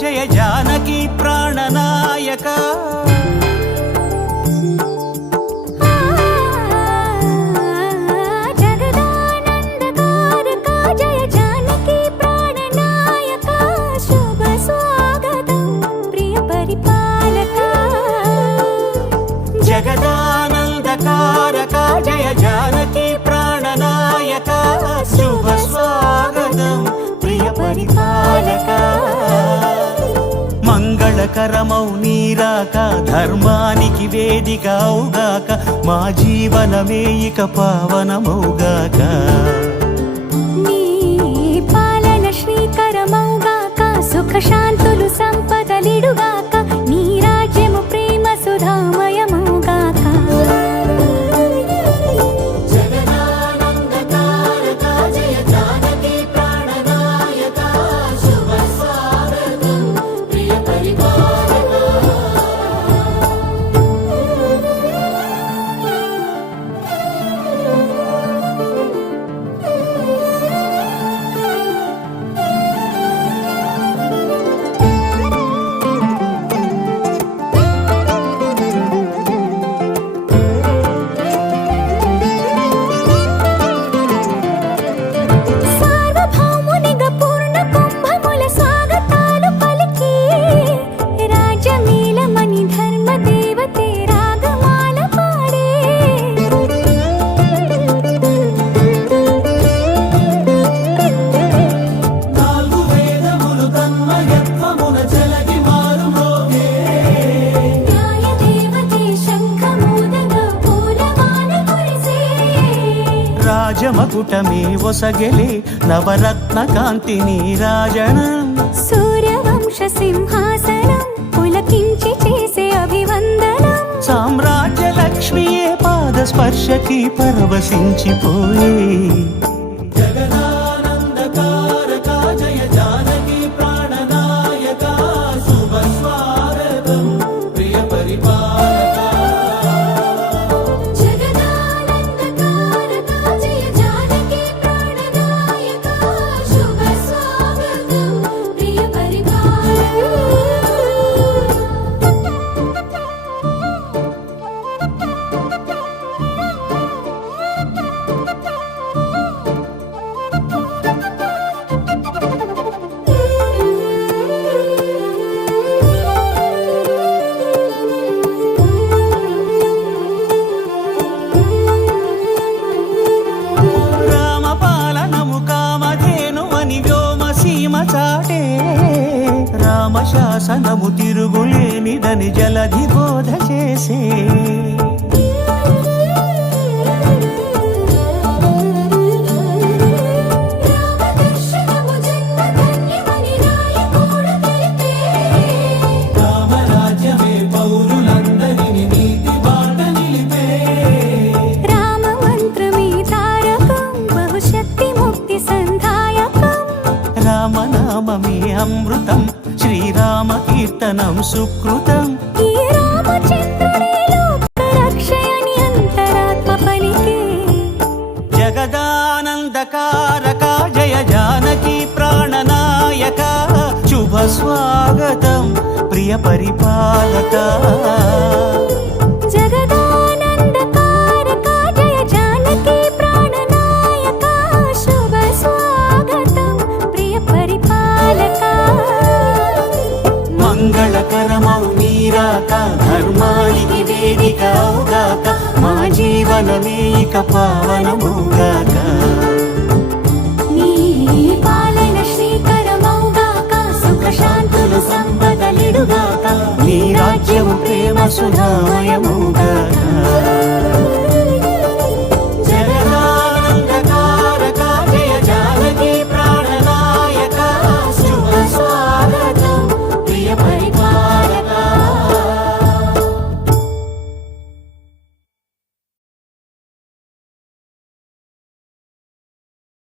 జయ జానకి ప్రాణనాయక జగదానందకారక జయ జానకి ప్రాణనాయక శుభ స్వాగతం ప్రియ పరిపాలక జగదానందకారక జయ జానకి ప్రాణనాయక శుభ స్వాగతం ప్రియ పరిపాలక మంగళకరమౌ నీరాక ధర్మానికి వేదిక అవుగాక మా జీవనమే ఇక పావనమౌగాక నీ పాలన శ్రీకరమౌగాక సుఖ శాంతులు సంపదలిడుగాక నీ రాజ్యము ప్రేమ సుధామయమౌగాక రాజమకుటమే ఒసగెలే నవరత్న కాంతి నీరాజనం సూర్యవంశ సింహాసనం పులకించి చేసే అభివందనం సామ్రాజ్య లక్ష్మియే పాద స్పర్శకి పరవశించిపోయే జగదానందకారక జయ జానకి ప్రాణనాయక శుభ స్వాగతం ప్రియ పరిపాలక రామశాసనము తిరుగులేనిదని జలధి బోధ చేసే రామరాజ్యమే పౌరులందరిని నీతి బాట నిలిపే రామ మంత్రమే తారకం బహుశక్తి ముక్తి సంధాయకం రామనామమే అమృతం శ్రీరామ కీర్తనం సుకృతం ఈ రామచంద్రుడే లోకరక్షయని అంతరాత్మ పలికే జగదానందకారక జయ జానకి ప్రాణనాయక శుభ స్వాగతం ప్రియ పరిపాలక జగదానందకారక జయ జానకి ప్రాణనాయక శుభ స్వాగతం ప్రియ పరిపాలక మంగళకరమౌ నీరాక ధర్మానికి వేదిక అవుగాక మా జీవనమే ఇక పావనమౌగాక నీ పాలన శ్రీకరమౌగాక సుఖ శాంతులు సంపదలిడుగాక నీ రాజ్యము ప్రేమ సుధా